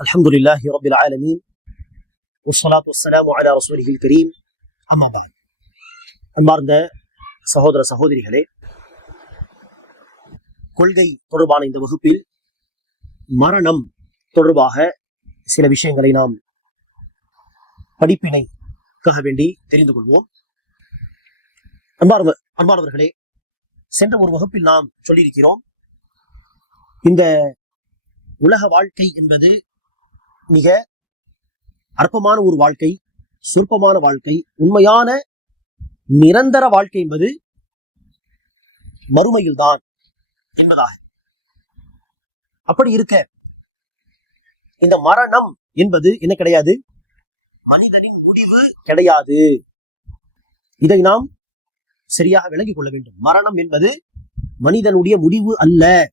الحمد لله رب العالمين والصلاة والسلام على رسوله الكريم أما بعد அன்பார்ந்த சகோதர சகோதரிகளே கொள்கை தொடர்பான இந்த வகுப்பில் மரணம் தொடர்பாக சில விஷயங்களை நாம் படிப்பினைக்காக வேண்டி தெரிந்து கொள்வோம் அன்பார்ந்த அன்பானவர்களே சென்ற ஒரு வகுப்பில் நாம் சொல்லியிருக்கிறோம் இந்த உலக வாழ்க்கை என்பது மிக அற்பமான ஒரு வாழ்க்கை சுருப்பமான வாழ்க்கை உண்மையான நிரந்தர வாழ்க்கை என்பது மறுமையில்தான் என்பதாக. அப்படி இருக்க இந்த மரணம் என்பது என்ன கிடையாது? மனிதனின் முடிவு கிடையாது. இதை நாம் சரியாக விளங்கிக் கொள்ள வேண்டும். மரணம் என்பது மனிதனுடைய முடிவு அல்ல.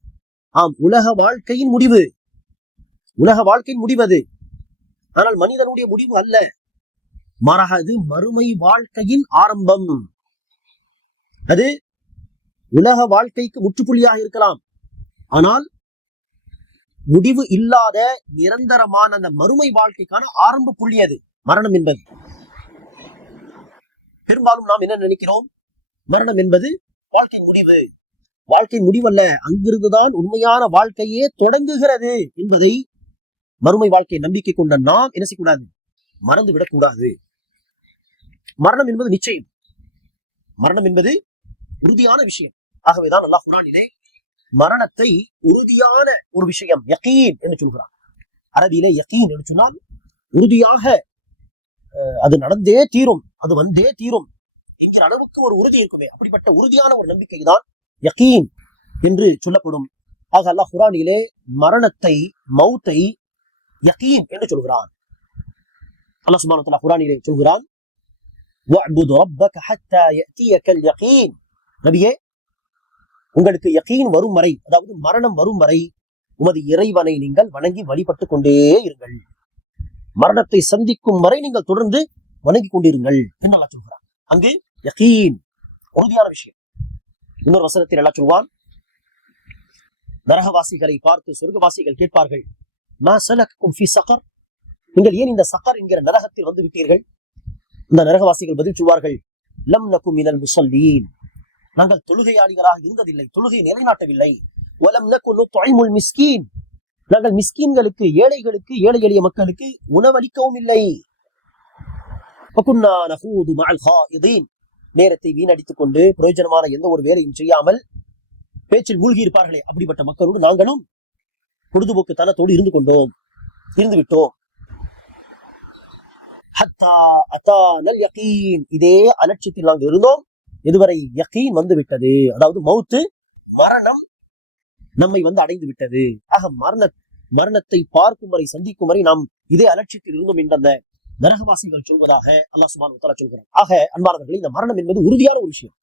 ஆம் உலக வாழ்க்கையின் முடிவு. உலக வாழ்க்கையின் முடிவு அது. ஆனால் மனிதனுடைய முடிவு அல்ல. மாறாக அது மறுமை வாழ்க்கையின் ஆரம்பம். அது உலக வாழ்க்கைக்கு முற்றுப்புள்ளியாக இருக்கலாம். ஆனால் முடிவு இல்லாத நிரந்தரமான அந்த மறுமை வாழ்க்கைக்கான ஆரம்ப புள்ளி அது. மரணம் என்பது. பெரும்பாலும் நாம் என்ன நினைக்கிறோம்? மரணம் என்பது வாழ்க்கை முடிவு. வாழ்க்கை முடிவல்ல. அங்கிருந்துதான் உண்மையான வாழ்க்கையே தொடங்குகிறது என்பதை மறுமை வாழ்க்கை நம்பிக்கை கொண்ட நாம் என்ன செய்யக்கூடாது? மறந்து விடக்கூடாது. மரணம் என்பது நிச்சயம். மரணம் என்பது உறுதியான விஷயம். ஆகவேதான் அல்லாஹ் குரானிலே மரணத்தை உறுதியான ஒரு விஷயம் யகீன் என்று சொல்கிறான். அரபியிலே யகீன் என்று சொன்னால் உறுதியாக அஹ், அது நடந்தே தீரும் அது வந்தே தீரும் என்கிற அளவுக்கு ஒரு உறுதி இருக்குமே. அப்படிப்பட்ட உறுதியான ஒரு நம்பிக்கை தான் யகீன் என்று சொல்லப்படும். ஆக அல்லாஹ் குரானிலே மரணத்தை மௌத்தை யகீன் என்று சொல்கிறான். அல்லாஹ் சுப்ஹானஹு வ குர்ஆனிலே சொல்கிறான் வஅபுத் ரப்பக ஹத்தா யஅதியக யகீன் நபியே உங்களுக்கு யகீன் வரும் வரை அதாவது மரணம் வரும் வரை உமது இறைவனை நீங்கள் வணங்கி வழிபட்டு கொண்டே இருங்கள். மரணத்தை சந்திக்கும் வரை நீங்கள் தொடர்ந்து வணங்கி கொண்டிருங்கள் என்று அல்லாஹ் சொல்கிறான். அங்கு யகீன் உறுதியான விஷயம். இன்னொரு வசனத்தில் அல்லாஹ் சொல்வான் நரகவாசிகளை பார்த்து சொர்க்கவாசிகள் கேட்பார்கள். மா சலக்கும் ஃபி சகர். நீங்கள் ஏன் இந்த சகர் என்கிற நரகத்தில் வந்து விட்டீர்கள்? இந்த நரகவாசிகள் பதில் சொல்வார்கள் லம் நகு மினல் முசல்லீன். நாங்கள் தொழுகையாளிகளாக இருந்ததில்லை தொழுகை நிலைநாட்டவில்லை. ஒலம் நகு நுத்இமுல் மிஸ்கீன். நாங்கள் மிஸ்கீன்களுக்கு ஏழைகளுக்கு ஏழை எளிய மக்களுக்கு உணவளிக்கவும் இல்லை. நேரத்தை வீணடித்துக் கொண்டு பிரயோஜனமான எந்த ஒரு வேலையும் செய்யாமல் பேச்சில் மூழ்கி இருப்பார்களே அப்படிப்பட்ட மக்களோடு நாங்களும் பொழுதுபோக்கு தனத்தோடு இருந்து கொண்டோம். இருந்து விட்டோம். ஹத்தா அத்தானல் யகீன். இதே அலட்சியத்தில் நாங்கள் இருந்தோம். இதுவரை யகீன் வந்து விட்டது. அதாவது மவுத்து மரணம் நம்மை வந்து அடைந்து விட்டது. ஆக மரண மரணத்தை பார்க்கும் வரை சந்திக்கும் வரை நாம் இதே அலட்சியத்தில் இருந்தோம் என்ற அந்த நரகவாசிகள் சொல்வதாக அல்லா சுப்ஹானஹு உத்தரா சொல்கிறார் ஆக அன்பானவர்களே இந்த மரணம் என்பது உறுதியான ஒரு விஷயம்.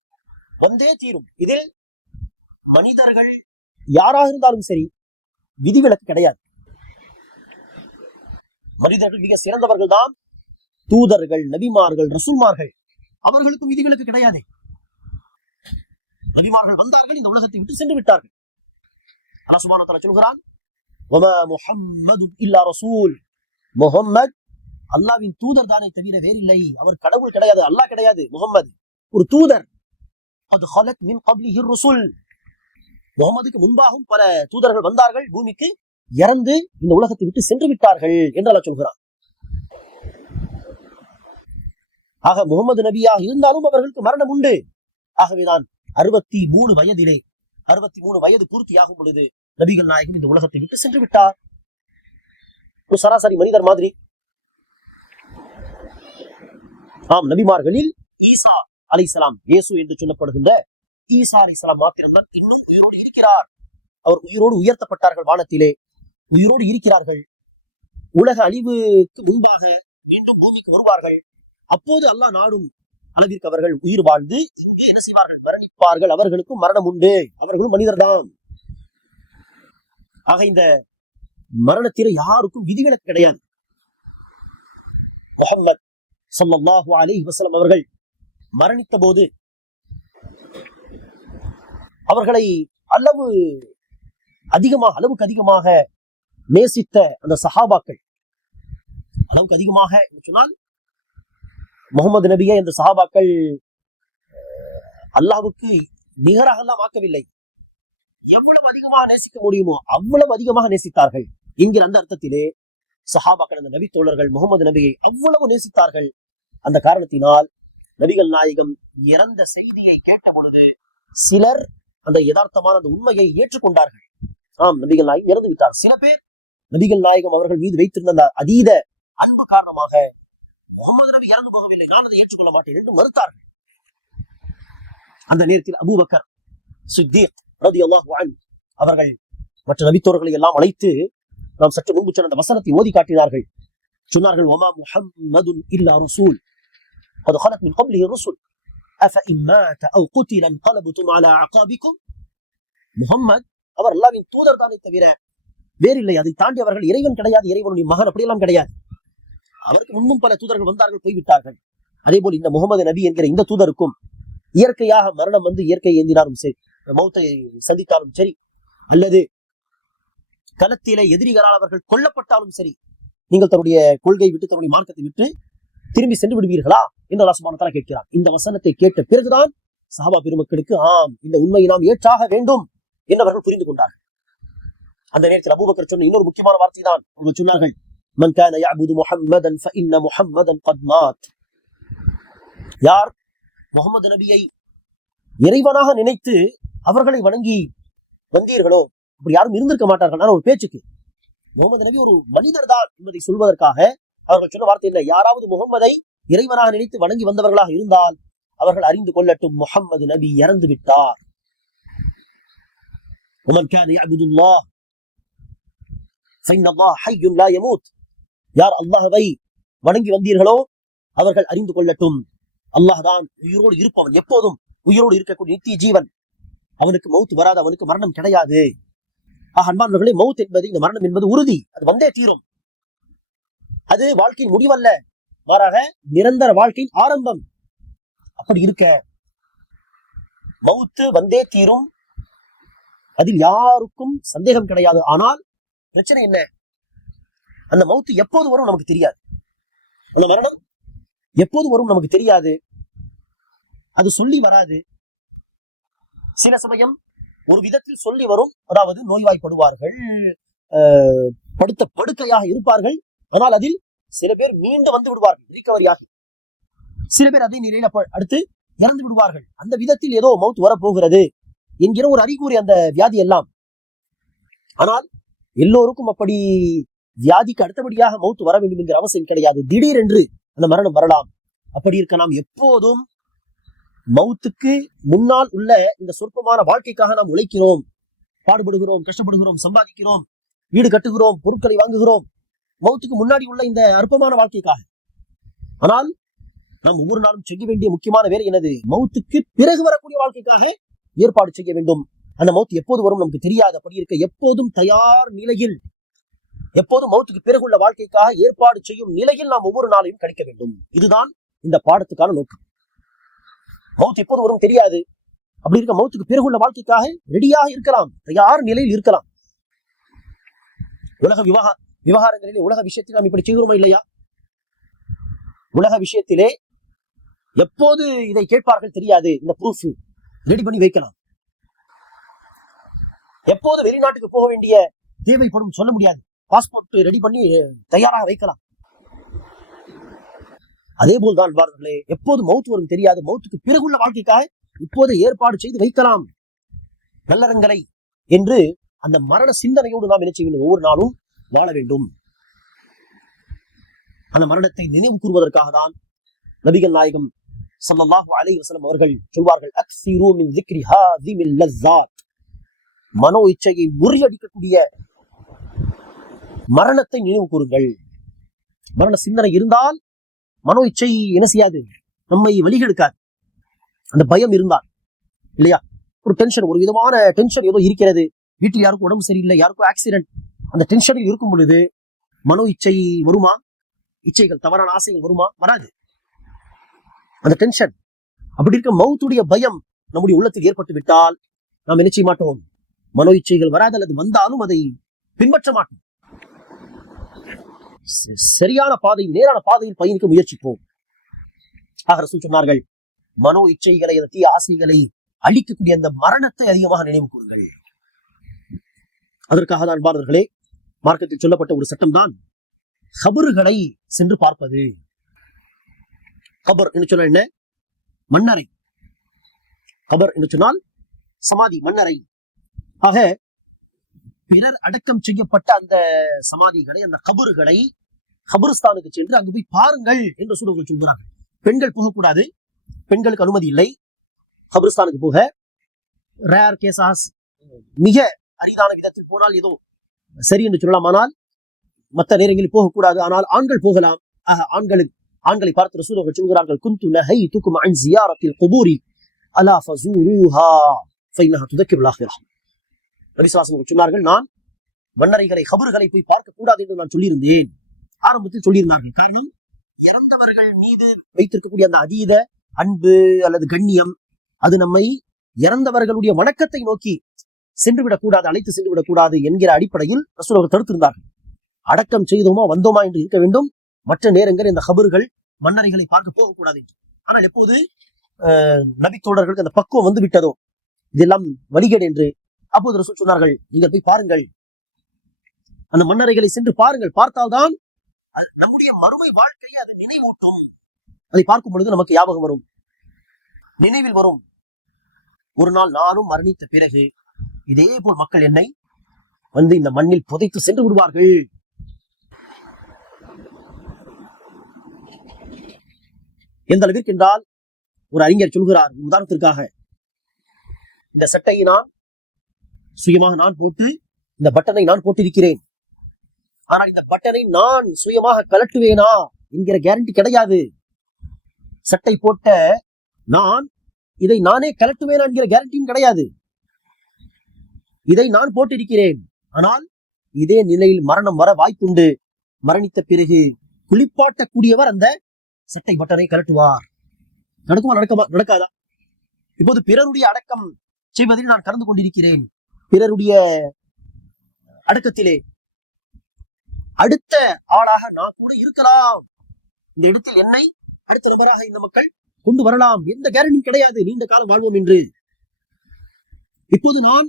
வந்தே தீரும். இதில் மனிதர்கள் யாராக இருந்தாலும் சரி விதிவிலக்கு கிடையாது. மனிதர்கள் மிக சிறந்தவர்கள் தான் தூதர்கள் நபிமார்கள் ரசூல்மார்கள் அவர்களுக்கும் விதிவிலக்கு கிடையாது. நபிமார்கள் வந்தார்கள் இந்த உலகத்தை விட்டு சென்று விட்டார்கள். அல்லாஹ் சுப்ஹானஹு சொல்கிறான் இல்லா ரசூல். முஹம்மத் அல்லாவின் தூதர் தானே தவிர வேறில்லை. அவர் கடவுள் கிடையாது அல்லாஹ் கிடையாது முகம்மது ஒரு தூதர். அது ஹலத் மின் கப்லிஹி ரசூல். முகமதுக்கு முன்பாகவும் பல தூதர்கள் வந்தார்கள் பூமிக்கு. இறந்து இந்த உலகத்தை விட்டு சென்று விட்டார்கள் என்று அல்லாஹ் சொல்கிறார் ஆக முகமது நபியாக இருந்தாலும் அவர்களுக்கு மரணம் உண்டு. ஆகவேதான் அறுபத்தி மூணு வயதிலே அறுபத்தி மூணு வயது பூர்த்தியாகும் பொழுது நபிகள் நாயகம் இந்த உலகத்தை விட்டு சென்று விட்டார். ஒரு சராசரி மனிதர் மாதிரி. ஆம் நபிமார்களில் ஈசா அலைஹிஸ்ஸலாம் இயேசு என்று சொல்லப்படுகின்ற ஈசா அலிஸ்லாம் மாத்திரம்தான் இன்னும் உயிரோடு இருக்கிறார். அவர் உயிரோடு உயர்த்தப்பட்டார்கள் வானத்திலே. உயிரோடு இருக்கிறார்கள். உலக அழிவுக்கு முன்பாக மீண்டும் பூமிக்கு வருவார்கள். அப்போது அல்லாஹ் நாடும் அளவிற்கு அவர்கள் உயிர் வாழ்ந்து இங்கு என்ன செய்வார்கள்? மரணிப்பார்கள். அவர்களுக்கும் மரணம் உண்டு. அவர்களும் மனிதர்தான் ஆக இந்த மரணத்திலே யாருக்கும் விதிவிலக்கு கிடையாது. முஹம்மத் ஸல்லல்லாஹு அலி வசலம் அவர்கள் மரணித்த போது அவர்களை அளவு அதிகமாக அளவுக்கு அதிகமாக நேசித்த அந்த சஹாபாக்கள். அளவுக்கு அதிகமாக சொன்னால் முகமது நபியை அந்த சஹாபாக்கள் அஹ், நிகராக எல்லாம் ஆக்கவில்லை. எவ்வளவு அதிகமாக நேசிக்க முடியுமோ அவ்வளவு அதிகமாக நேசித்தார்கள் என்கிற அந்த அர்த்தத்திலே சஹாபாக்கள் அந்த நபி தோழர்கள் முகமது நபியை அவ்வளவு நேசித்தார்கள். அந்த காரணத்தினால் நபிகள் நாயகம் இறந்த செய்தியை கேட்ட பொழுது சிலர் அந்த யதார்த்தமான அந்த உண்மையை ஏற்றுக்கொண்டார்கள். ஆம் நபிகள் நாயகம் இறந்து விட்டார். சில பேர் நபிகள் நாயகம் அவர்கள் மீது வைத்திருந்த அந்த அதீத அன்பு காரணமாக முகமது நபி இறந்து போகவில்லை. நான் அதை ஏற்றுக்கொள்ள மாட்டேன் என்று மறுத்தார்கள். அந்த நேரத்தில் அபூபக்கர் சித்தீக் ரதி அவர்கள் மற்ற நபித்தோர்களை எல்லாம் அழைத்து நாம் சற்று முன்பு சொன்ன அந்த வசனத்தை ஓதி காட்டினார்கள். சொன்னார்கள் ஒமா முஹம்மது இல்லா ரசூல் அது ஹலத் மின் கப்லி ரசூல். அஃபஇம் மாத அவ் குத்தில கலபுத்தும் அலா அகாபிக்கும் முகம்மது அவர் அல்லாவின் தூதர் தானே தவிர இல்லை அதை தாண்டி அவர்கள் இறைவன் கிடையாது இறைவனுடைய மகன் அப்படியெல்லாம் கிடையாது. அவருக்கு முன்பும் பல தூதர்கள் வந்தார்கள் போய்விட்டார்கள். அதே போல் இந்த முகமது நபி என்கிற இந்த தூதருக்கும் இயற்கையாக மரணம் வந்து இயற்கை ஏந்தினாலும் சரி மௌத்தை சந்தித்தாலும் சரி அல்லது களத்திலே எதிரிகளால் அவர்கள் கொல்லப்பட்டாலும் சரி நீங்கள் தன்னுடைய கொள்கை விட்டு தன்னுடைய மார்க்கத்தை விட்டு திரும்பி சென்று விடுவீர்களா? என்று அல்லாசுமானத்தாலா கேட்கிறார் இந்த வசனத்தை கேட்ட பிறகுதான் சஹாபா பெருமக்களுக்கு ஆம் இந்த உண்மையை நாம் ஏற்றாக வேண்டும் என்றவர்கள் புரிந்து கொண்டார்கள். அந்த நேரத்தில் அபூபக்கர் சொன்ன இன்னொரு முக்கியமான வார்த்தை தான். அவங்க சொன்னார்கள் மன் கான யாபுது முஹம்மதன் ஃபஇன்ன முஹம்மதன் கத் யார்? முகமது நபியை இறைவனாக நினைத்து அவர்களை வணங்கி வந்தீர்களோ? அப்படி யாரும் இருந்திருக்க மாட்டார்கள். ஒரு பேச்சுக்கு முகமது நபி ஒரு மனிதர் தான் என்பதை சொல்வதற்காக அவர்கள் சொன்ன வார்த்தை இல்லை யாராவது முகம்மதை இறைவனாக நினைத்து வணங்கி வந்தவர்களாக இருந்தால் அவர்கள் அறிந்து கொள்ளட்டும் முகம்மது நபி இறந்து விட்டார். யார் அல்லாஹவை வணங்கி வந்தீர்களோ அவர்கள் அறிந்து கொள்ளட்டும். அல்லாஹ் தான் உயிரோடு இருப்பவன். எப்போதும் உயிரோடு இருக்கக்கூடிய நித்திய ஜீவன். அவனுக்கு மவுத் வராது அவனுக்கு மரணம் கிடையாது. அன்பானவர்களே மௌத் என்பது இந்த மரணம் என்பது உறுதி. அது வந்தே தீரும். அது வாழ்க்கையின் முடிவல்ல. மாறாக நிரந்தர வாழ்க்கையின் ஆரம்பம். அப்படி இருக்க மௌத்து வந்தே தீரும். அதில் யாருக்கும் சந்தேகம் கிடையாது. ஆனால் பிரச்சனை என்ன? அந்த மௌத்து எப்போது வரும் நமக்கு தெரியாது. அந்த மரணம் எப்போது வரும் நமக்கு தெரியாது. அது சொல்லி வராது. சில சமயம் ஒரு விதத்தில் சொல்லி வரும். அதாவது நோய்வாய்ப்படுவார்கள். ஆஹ், படுத்த படுக்கையாக இருப்பார்கள். ஆனால் அதில் சில பேர் மீண்டு வந்து விடுவார்கள் ரிகவரியாகி சில பேர் அதை நிலையில அடுத்து இறந்து விடுவார்கள். அந்த விதத்தில் ஏதோ மவுத் வரப்போகிறது என்கிற ஒரு அறிகுறி அந்த வியாதி எல்லாம். ஆனால் எல்லோருக்கும் அப்படி வியாதிக்கு அடுத்தபடியாக மவுத் வர வேண்டும் என்கிற அவசியம் கிடையாது. திடீரென்று அந்த மரணம் வரலாம். அப்படி இருக்க நாம் எப்போதும் மவுத்துக்கு முன்னால் உள்ள இந்த சொற்பமான வாழ்க்கைக்காக நாம் உழைக்கிறோம். பாடுபடுகிறோம் கஷ்டப்படுகிறோம் சம்பாதிக்கிறோம் வீடு கட்டுகிறோம் பொருட்களை வாங்குகிறோம். மௌத்துக்கு முன்னாடி உள்ள இந்த அற்பமான வாழ்க்கைக்காக. ஆனால் நாம் ஒவ்வொரு நாளும் செய்ய வேண்டிய முக்கியமான வேலை என்னது? மௌத்துக்கு பிறகு வரக்கூடிய வாழ்க்கைக்காக ஏற்பாடு செய்ய வேண்டும். அந்த மௌத் எப்போது வரும் நமக்கு தெரியாது அப்படி இருக்க எப்போதும் தயார் நிலையில் எப்போதும் மௌத்துக்கு பிறகு உள்ள வாழ்க்கைக்காக ஏற்பாடு செய்யும் நிலையில் நாம் ஒவ்வொரு நாளையும் கழிக்க வேண்டும். இதுதான் இந்த பாடத்துக்கான நோக்கம். மௌத் எப்போது வரும் தெரியாது. அப்படி இருக்க மௌத்துக்கு பிறகு உள்ள வாழ்க்கைக்காக ரெடியாக இருக்கலாம். தயார் நிலையில் இருக்கலாம். உலக விவகாரம் விவகாரங்களிலே உலக விஷயத்தில் நாம் இப்படி செய்கிறோமா இல்லையா? உலக விஷயத்திலே எப்போது இதை கேட்பார்கள் தெரியாது. இந்த ப்ரூஃப் ரெடி பண்ணி வைக்கலாம். எப்போது வெளிநாட்டுக்கு போக வேண்டிய தேவைப்படும் சொல்ல முடியாது. பாஸ்போர்ட் ரெடி பண்ணி தயாராக வைக்கலாம். அதே போல்தான் பாருங்களே எப்போது மவுத் வரும் தெரியாது. மவுத்துக்கு பிறகுள்ள வாழ்க்கைக்காக இப்போது ஏற்பாடு செய்து வைக்கலாம். நல்லறங்களை என்று அந்த மரண சிந்தனையோடு நாம் என்ன செய்யணும் ஒவ்வொரு நாளும் வாழ வேண்டும். அந்த மரணத்தை நினைவு கூறுவதற்காக தான் நபிகள் நாயகம் சல்லாஹு அலை வசலம் அவர்கள் சொல்வார்கள் மனோ இச்சையை முறியடிக்கக்கூடிய மரணத்தை நினைவு கூறுங்கள். மரண சிந்தனை இருந்தால் மனோ இச்சை என்ன செய்யாது? நம்மை வழிகெடுக்காது. அந்த பயம் இருந்தால் இல்லையா? ஒரு டென்ஷன் ஒரு விதமான டென்ஷன் ஏதோ இருக்கிறது. வீட்டில் யாருக்கும் உடம்பு சரியில்லை யாருக்கும் ஆக்சிடென்ட் அந்த டென்ஷனில் இருக்கும் பொழுது மனோ இச்சை வருமா? இச்சைகள் தவறான ஆசைகள் வருமா? வராது. அந்த டென்ஷன் அப்படி இருக்க மௌத்துடைய பயம் நம்முடைய உள்ளத்தில் ஏற்பட்டு விட்டால் நாம் என்ன செய்ய மாட்டோம்? மனோ இச்சைகள் வராது அல்லது வந்தாலும் அதை பின்பற்ற மாட்டோம். ச- சரியான பாதை நேரான பாதையில் பயணிக்க முயற்சிப்போம். ஆக ரசூல் சொன்னார்கள் மனோ இச்சைகளை அந்த தீய ஆசைகளை அழிக்கக்கூடிய அந்த மரணத்தை அதிகமாக நினைவு கூறுங்கள். அதற்காக தான் பாரதர்களே மார்க்கத்தில் சொல்லப்பட்ட ஒரு சட்டம் தான் கபறுகளை சென்று பார்ப்பது. கபர் என்று சொன்னால் என்ன? மன்னரை. கபர் என்று சொன்னால் சமாதி மன்னரை. ஆக பிறர் அடக்கம் செய்யப்பட்ட அந்த சமாதிகளை அந்த கபறுகளை கபருஸ்தானுக்கு சென்று அங்கு போய் பாருங்கள் என்று சூழல்கள் சொல்கிறார்கள். பெண்கள் போகக்கூடாது. பெண்களுக்கு அனுமதி இல்லை. கபருஸ்தானுக்கு போக. ரேர் கேசாஸ் மிக அரிதான விதத்தில் போனால் ஏதோ சரி என்று சொல்லலாம். ஆனால் மற்ற நேரங்களில் போகக்கூடாது. ஆனால் ஆண்கள் போகலாம். ஆண்களுக்கு ஆண்களை பார்த்து ரசூலர்கள் சொல்கிறார்கள் குந்து நஹை துக்கும் அன் ஜியாரத்தில் குபூரி அலா ஃபசூருஹா ஃபைனஹா துதக்கிருல் ஆஹிரா. நபிசுவாசம் அவர்கள் சொன்னார்கள் நான் மன்னரைகளை கபர்களை போய் பார்க்க கூடாது என்று நான் சொல்லியிருந்தேன். ஆரம்பத்தில் சொல்லியிருந்தார்கள். காரணம் இறந்தவர்கள் மீது வைத்திருக்கக்கூடிய அந்த அதீத அன்பு அல்லது கண்ணியம் அது நம்மை இறந்தவர்களுடைய வணக்கத்தை நோக்கி சென்றுவிடக் கூடாது அழைத்து சென்று விடக்கூடாது என்கிற அடிப்படையில் ரசூல் அவர்கள் தடுத்திருந்தார்கள். அடக்கம் செய்தோமா வந்தோமா என்று இருக்க வேண்டும். மற்ற நேரங்கள் இந்த ஹபர்கள் மன்னரைகளை பார்க்க போகக்கூடாது என்று. ஆனால் எப்போது அஹ், நபித்தோழர்களுக்கு அந்த பக்குவம் வந்து விட்டதோ இதெல்லாம் வழிகேடு என்று அப்போது ரசூல் சொன்னார்கள் நீங்கள் போய் பாருங்கள். அந்த மன்னரைகளை சென்று பாருங்கள். பார்த்தால்தான் நம்முடைய மறுமை வாழ்க்கையை அது நினைவூட்டும். அதை பார்க்கும் பொழுது நமக்கு ஞாபகம் வரும். நினைவில் வரும். ஒரு நாள் நானும் மரணித்த பிறகு இதே போல் மக்கள் என்னை வந்து இந்த மண்ணில் புதைத்து சென்று விடுவார்கள். எந்த அளவிற்கு என்றால் ஒரு அறிஞர் சொல்கிறார் உதாரணத்திற்காக இந்த சட்டையை நான் சுயமாக நான் போட்டு இந்த பட்டனை நான் போட்டிருக்கிறேன். ஆனால் இந்த பட்டனை நான் சுயமாக கலட்டுவேனா என்கிற கேரண்டி கிடையாது. சட்டை போட்ட நான் இதை நானே கலட்டுவேனா என்கிற கேரண்டியும் கிடையாது. இதை நான் போட்டிருக்கிறேன். ஆனால் இதே நிலையில் மரணம் வர வாய்ப்புண்டு. மரணித்த பிறகு குளிப்பாட்டக்கூடியவர் அந்த சட்டை பட்டனை கலட்டுவார் நடக்குமா நடக்கமா நடக்காதா? இப்போது பிறருடைய அடக்கம் செய்வதில் நான் கலந்து கொண்டிருக்கிறேன். பிறருடைய அடக்கத்திலே அடுத்த ஆளாக நான் கூட இருக்கலாம். இந்த இடத்தில் என்னை அடுத்த நபராக இந்த மக்கள் கொண்டு வரலாம். எந்த கேரண்டியும் கிடையாது. நீண்ட காலம் வாழ்வோம் என்று. இப்போது நான்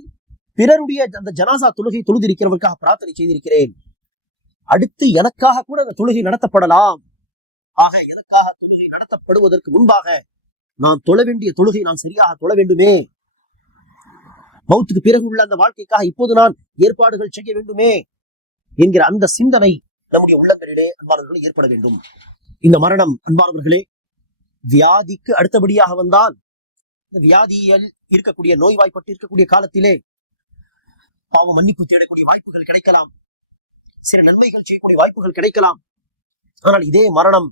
பிறருடைய அந்த ஜனாசா தொழுகை தொழுதிருக்கிறவருக்காக பிரார்த்தனை செய்திருக்கிறேன். அடுத்து எனக்காக கூட அந்த தொழுகை நடத்தப்படலாம். ஆக எனக்காக தொழுகை நடத்தப்படுவதற்கு முன்பாக நான் தொழ வேண்டிய தொழுகை நான் சரியாக தொழ வேண்டுமே. மௌத்துக்கு பிறகு உள்ள அந்த வாழ்க்கைக்காக இப்போது நான் ஏற்பாடுகள் செய்ய வேண்டுமே என்கிற அந்த சிந்தனை நம்முடைய உள்ளங்களிலே அன்பானவர்களே ஏற்பட வேண்டும். இந்த மரணம் அன்பானவர்களே வியாதிக்கு அடுத்தபடியாக வந்தால் இந்த வியாதியில் இருக்கக்கூடிய நோய்வாய்ப்பட்டு இருக்கக்கூடிய காலத்திலே பாவ மன்னிப்பு தேடக்கூடிய வாய்ப்புகள் கிடைக்கலாம். சில நன்மைகள் செய்யக்கூடிய வாய்ப்புகள் கிடைக்கலாம். ஆனால் இதே மரணம்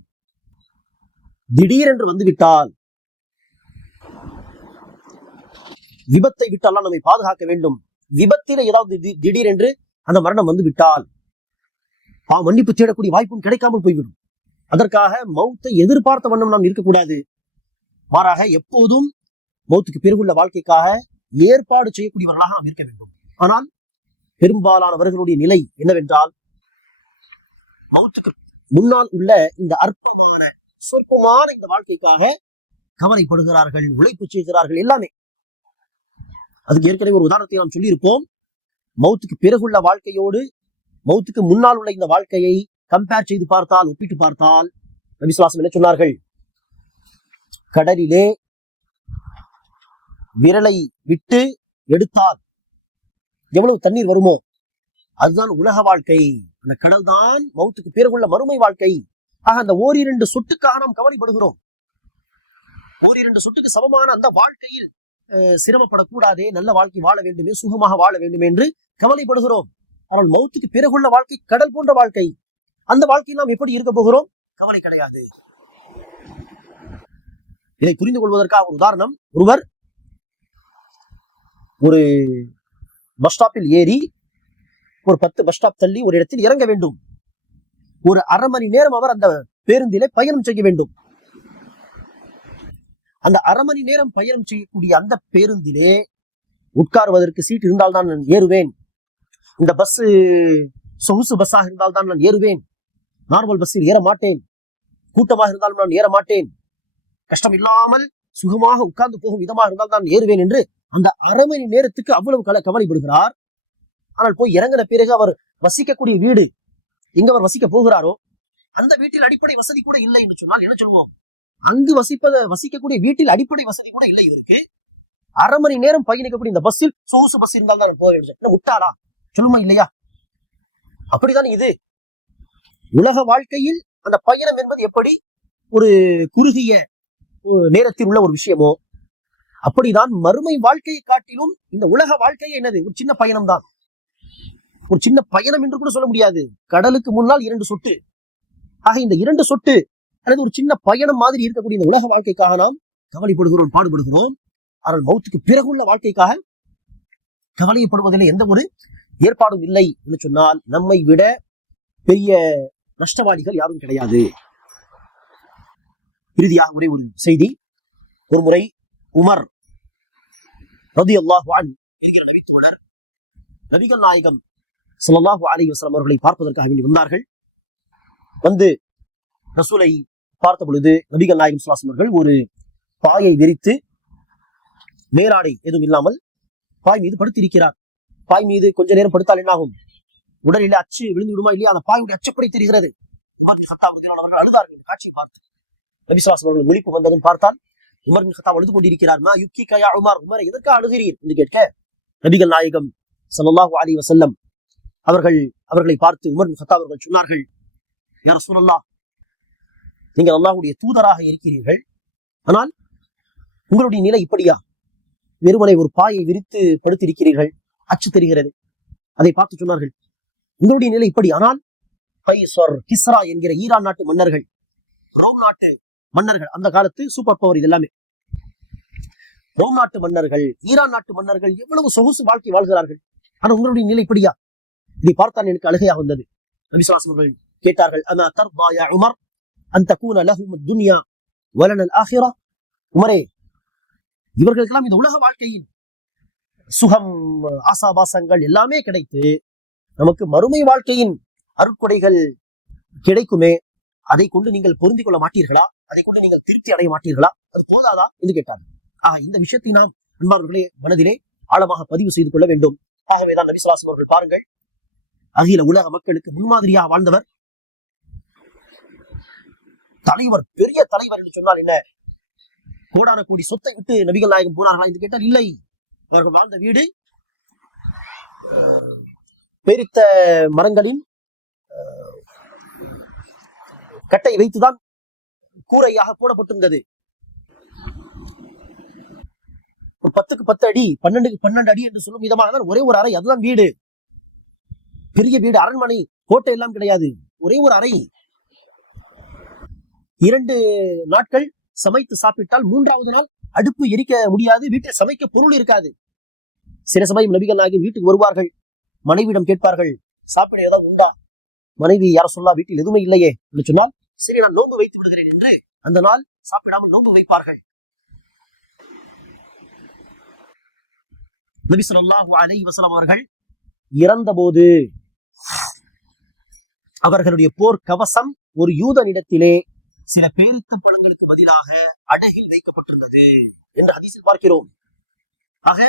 திடீரென்று வந்துவிட்டால் விபத்தை விட்டாலாம் நம்மை பாதுகாக்க வேண்டும். விபத்தில ஏதாவது திடீரென்று அந்த மரணம் வந்து விட்டால் பா மன்னிப்பு தேடக்கூடிய வாய்ப்பும் கிடைக்காமல் போய்விடும். அதற்காக மௌத்தை எதிர்பார்த்த வண்ணம் நாம் இருக்கக்கூடாது. மாறாக எப்போதும் மௌத்துக்கு பிறகுள்ள வாழ்க்கைக்காக ஏற்பாடு செய்யக்கூடியவர்களாக நாம் இருக்க வேண்டும். ஆனால் பெரும்பாலானவர்களுடைய நிலை என்னவென்றால் மௌத்துக்கு முன்னால் உள்ள இந்த அற்பமான சொற்பமான இந்த வாழ்க்கைக்காக கவலைப்படுகிறார்கள் உழைப்பு செய்கிறார்கள் எல்லாமே. அதுக்கு ஏற்கனவே ஒரு உதாரணத்தை நாம் சொல்லியிருப்போம். மௌத்துக்கு பிறகுள்ள வாழ்க்கையோடு மௌத்துக்கு முன்னால் உள்ள இந்த வாழ்க்கையை கம்பேர் செய்து பார்த்தால் ஒப்பிட்டு பார்த்தால் நபிசுவாசம் என்ன சொன்னார்கள்? கடலிலே விரலை விட்டு எடுத்தால் எவ்வளவு தண்ணீர் வருமோ? அதுதான் உலக வாழ்க்கை. அந்த கடல் தான் மௌத்துக்கு பிறகுள்ள மறுமை வாழ்க்கை. ஆக அந்த ஓரிரண்டு சொட்டுக்காக நாம் கவலைப்படுகிறோம். ஓரிரண்டு சொட்டுக்கு சமமான அந்த வாழ்க்கையில் அஹ், சிரமப்படக்கூடாதே நல்ல வாழ்க்கை வாழ வேண்டுமே சுகமாக வாழ வேண்டும் என்று கவலைப்படுகிறோம். ஆனால் மௌத்துக்கு பிறகுள்ள வாழ்க்கை கடல் போன்ற வாழ்க்கை. அந்த வாழ்க்கையில் நாம் எப்படி இருக்க போகிறோம்? கவலை கிடையாது. இதை புரிந்து கொள்வதற்காக உதாரணம். ஒருவர் ஒரு பஸ் ஸ்டாப்பில் ஏறி ஒரு பத்து பஸ் ஸ்டாப் தள்ளி ஒரு இடத்தில் இறங்க வேண்டும். ஒரு அரை மணி நேரம் அவர் அந்த பேருந்திலே பயணம் செய்ய வேண்டும். அந்த அரை மணி நேரம் பயணம் செய்யக்கூடிய அந்த பேருந்திலே உட்காருவதற்கு சீட் இருந்தால் தான் நான் ஏறுவேன். இந்த பஸ் சொகுசு பஸ்ஸாக இருந்தால் தான் நான் ஏறுவேன். நார்மல் பஸ்ஸில் ஏற மாட்டேன். கூட்டமாக இருந்தாலும் நான் ஏற மாட்டேன். கஷ்டம் இல்லாமல் சுகமாக உட்கார்ந்து போகும் விதமாக இருந்தால் நான் ஏறுவேன் என்று அந்த அரை மணி நேரத்துக்கு அவ்வளவு கல கவலைப்படுகிறார். ஆனால் போய் இறங்கின பிறகு அவர் வசிக்கக்கூடிய வீடு எங்க அவர் வசிக்க போகிறாரோ அந்த வீட்டில் அடிப்படை வசதி கூட இல்லை என்று சொன்னால் என்ன சொல்லுவோம்? அங்கு வசிப்பத வசிக்கக்கூடிய வீட்டில் அடிப்படை வசதி கூட இல்லை இவருக்கு. அரை மணி நேரம் பயணிக்கக்கூடிய இந்த பஸ்ஸில் சொகுசு பஸ் இருந்தால் தான் போக வேண்டும். என்ன விட்டாரா? சொல்லுமா இல்லையா? அப்படிதான் இது. உலக வாழ்க்கையில் அந்த பயணம் என்பது எப்படி? ஒரு குறுகிய நேரத்தில் உள்ள ஒரு விஷயமோ அப்படிதான் மறுமை வாழ்க்கையை காட்டிலும் இந்த உலக வாழ்க்கையே என்னது? ஒரு சின்ன பயணம் தான் ஒரு சின்ன பயணம் என்று கூட சொல்ல முடியாது. கடலுக்கு முன்னால் இரண்டு சொட்டு. ஆக இந்த இரண்டு சொட்டு அல்லது ஒரு சின்ன பயணம் மாதிரி இருக்கக்கூடிய இந்த உலக வாழ்க்கைக்காக நாம் கவலைப்படுகிறோம் பாடுபடுகிறோம். ஆனால் மௌத்துக்கு பிறகுள்ள வாழ்க்கைக்காக கவலைப்படுவதில் எந்த ஒரு ஏற்பாடும் இல்லை என்று சொன்னால் நம்மை விட பெரிய நஷ்டவாதிகள் யாரும் கிடையாது. இறுதியாக ஒரே ஒரு செய்தி. ஒரு முறை உமர் ரதி அல்லாஹ் என்கிற நபித்தோழர் நபிகள் நாயகம் ஸல்லல்லாஹு அலி வஸ்லாம் அவர்களை பார்ப்பதற்காக வேண்டி வந்தார்கள். வந்து ரசூலை பார்த்த பொழுது நபிகள் நாயகம் ஸல்லல்லாஹு அவர்கள் ஒரு பாயை விரித்து மேலாடை எதுவும் இல்லாமல் பாய் மீது படுத்திருக்கிறார். பாய் மீது கொஞ்ச நேரம் படுத்தால் என்னாகும்? உடலில் அச்சு விழுந்து விடுமா இல்லையா? அந்த பாயுடைய அச்சப்படி தெரிகிறது. அவர்கள் அழுதார்கள். இந்த காட்சியை பார்த்து நபி ஸல்லல்லாஹு அவர்கள் விழிப்பு வந்ததும் பார்த்தால் உமர் பின் கத்தாப் அழுது கொண்டிருக்கிறார்மா யுக்கி கயா உமர் உமரை எதற்காக அழுகிறீர்? என்று கேட்க நபிகள் நாயகம் சல்லாஹூ அலி வசல்லம் அவர்கள் அவர்களை பார்த்து உமர் பின் கத்தாப் அவர்கள் சொன்னார்கள் யார் சூழல்லா நீங்கள் அல்லாஹுடைய தூதராக இருக்கிறீர்கள். ஆனால் உங்களுடைய நிலை இப்படியா? வெறுமனை ஒரு பாயை விரித்து படுத்திருக்கிறீர்கள். அச்சு தெரிகிறது. அதை பார்த்து சொன்னார்கள் உங்களுடைய நிலை இப்படி ஆனால் கைசர் கிஸ்ரா என்கிற ஈரான் நாட்டு மன்னர்கள் ரோம் நாட்டு மன்னர்கள் அந்த காலத்து சூப்பர் பவர் இது எல்லாமே ரோம் நாட்டு மன்னர்கள் ஈரான் நாட்டு மன்னர்கள் எவ்வளவு சொகுசு வாழ்க்கை வாழ்கிறார்கள். ஆனா உங்களுடைய நிலை இப்படியா? இதை பார்த்தான் எனக்கு அழுகையாக வந்தது. நபிசுவாசம் அவர்கள் கேட்டார்கள் அனா தர்பா யா உமர்? அந்த கூன லஹும் துன்யா வலனல் ஆஹிரா உமரே இவர்களுக்கெல்லாம் இந்த உலக வாழ்க்கையின் சுகம் ஆசாபாசங்கள் எல்லாமே கிடைத்து நமக்கு மறுமை வாழ்க்கையின் அருட்கொடைகள் கிடைக்குமே. அதை கொண்டு நீங்கள் பொருந்திக் கொள்ள மாட்டீர்களா? அதை கொண்டு நீங்கள் திருப்தி அடைய மாட்டீர்களா? அது போதாதா? என்று கேட்டார் ஆக இந்த விஷயத்தை நாம் அன்பார்களே மனதிலே ஆழமாக பதிவு செய்து கொள்ள வேண்டும். ஆகவேதான் நபிசுலாசம் அவர்கள் பாருங்கள் அகில உலக மக்களுக்கு முன்மாதிரியாக வாழ்ந்தவர் தலைவர் பெரிய தலைவர் என்று சொன்னால் என்ன? கோடான கோடி சொத்தை விட்டு நபிகள் நாயகம் போனார்களா என்று கேட்டால் இல்லை. அவர்கள் வாழ்ந்த வீடு அஹ், பெரித்த மரங்களின் கட்டை வைத்துதான் கூரையாக போடப்பட்டிருந்தது. ஒரு பத்துக்கு பத்து அடி பன்னெண்டுக்கு பன்னெண்டு அடி என்று சொல்லும் விதமாக தான் ஒரே ஒரு அறை அதுதான் வீடு. பெரிய வீடு அரண்மனை கோட்டை எல்லாம் கிடையாது. ஒரே ஒரு அறை. இரண்டு நாட்கள் சமைத்து சாப்பிட்டால் மூன்றாவது நாள் அடுப்பு எரிக்க முடியாது வீட்டில் சமைக்க பொருள் இருக்காது. சில சமயம் நபிகள் ஆகி வீட்டுக்கு வருவார்கள். மனைவியிடம் கேட்பார்கள் சாப்பிட ஏதாவது உண்டா? மனைவி யார சொல்லா வீட்டில் எதுவுமே இல்லையே என்று சொன்னால் சரி நான் நோன்பு வைத்து விடுகிறேன் என்று அந்த நாள் சாப்பிடாமல் நோன்பு வைப்பார்கள். நபி சொல்லாஹு அலை வசலம் அவர்கள் இறந்தபோது அவர்களுடைய போர் கவசம் ஒரு யூதனிடத்திலே சில பேரித்த பழங்களுக்கு பதிலாக அடகில் வைக்கப்பட்டிருந்தது என்று ஹதீஸில் பார்க்கிறோம். ஆக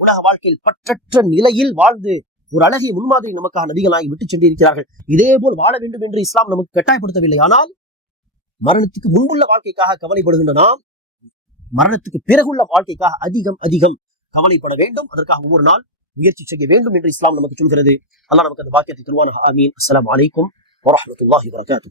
உலக வாழ்க்கையில் பற்றற்ற நிலையில் வாழ்ந்து ஒரு அழகிய முன்மாதிரி நமக்காக நபிகளாகி விட்டு சென்றிருக்கிறார்கள். இதே போல் வாழ வேண்டும் என்று இஸ்லாம் நமக்கு கட்டாயப்படுத்தவில்லை. ஆனால் மரணத்துக்கு முன்புள்ள வாழ்க்கைக்காக கவலைப்படுகின்ற நாம் மரணத்துக்கு பிறகுள்ள வாழ்க்கைக்காக அதிகம் அதிகம் கவலைப்பட வேண்டும். அதற்காக ஒவ்வொரு நாள் முயற்சி செய்ய வேண்டும் என்று இஸ்லாம் நமக்கு சொல்கிறது. அல்லாஹ் நமக்கு அந்த வாக்கியத்தை தருவான ஆமீன். அஸ்லாம் வலைக்கும் வரஹ்மத்துல்லாஹி வரகாத்து